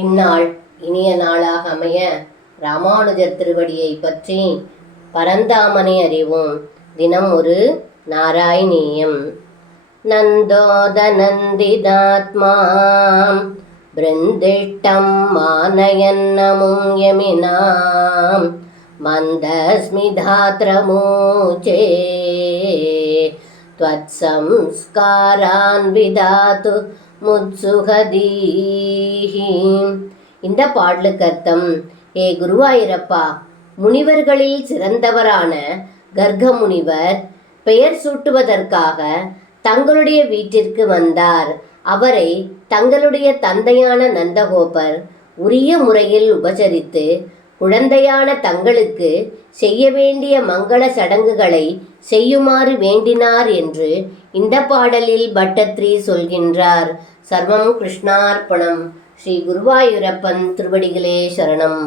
இந்நாள் இனிய நாளாக அமைய ராமானுஜர் திருவடியை பற்றி பரந்தாமனை அறிவோம். தினம் ஒரு நாராயணீயம். நந்தோத நந்திதாத்மா பிருந்திஷ்டம் மானயன்னமும் யமினாம் மந்தஸ்மிதாத்ரமூச்சே த்வத்சம்ஸ்காரான் விதாது முத்சுகதீஹி. இந்த பாடலுக்கு அர்த்தம்: ஏ குருவாயூரப்பா, முனிவர்களில் சிறந்தவரான கர்க முனிவர் பெயர் சூட்டுவதற்காக தங்களுடைய வீட்டிற்கு வந்தார். அவரை தங்களுடைய தந்தையான நந்தகோபர் உரிய முறையில் உபசரித்து குழந்தையான தங்களுக்கு செய்ய வேண்டிய மங்கள சடங்குகளை செய்யுமாறு வேண்டினார் என்று இந்த பாடலில் பட்டத்ரி சொல்கின்றார். சர்வம் கிருஷ்ணார்ப்பணம். ஸ்ரீ குருவாயூரப்பன் திருவடிகளே சரணம்.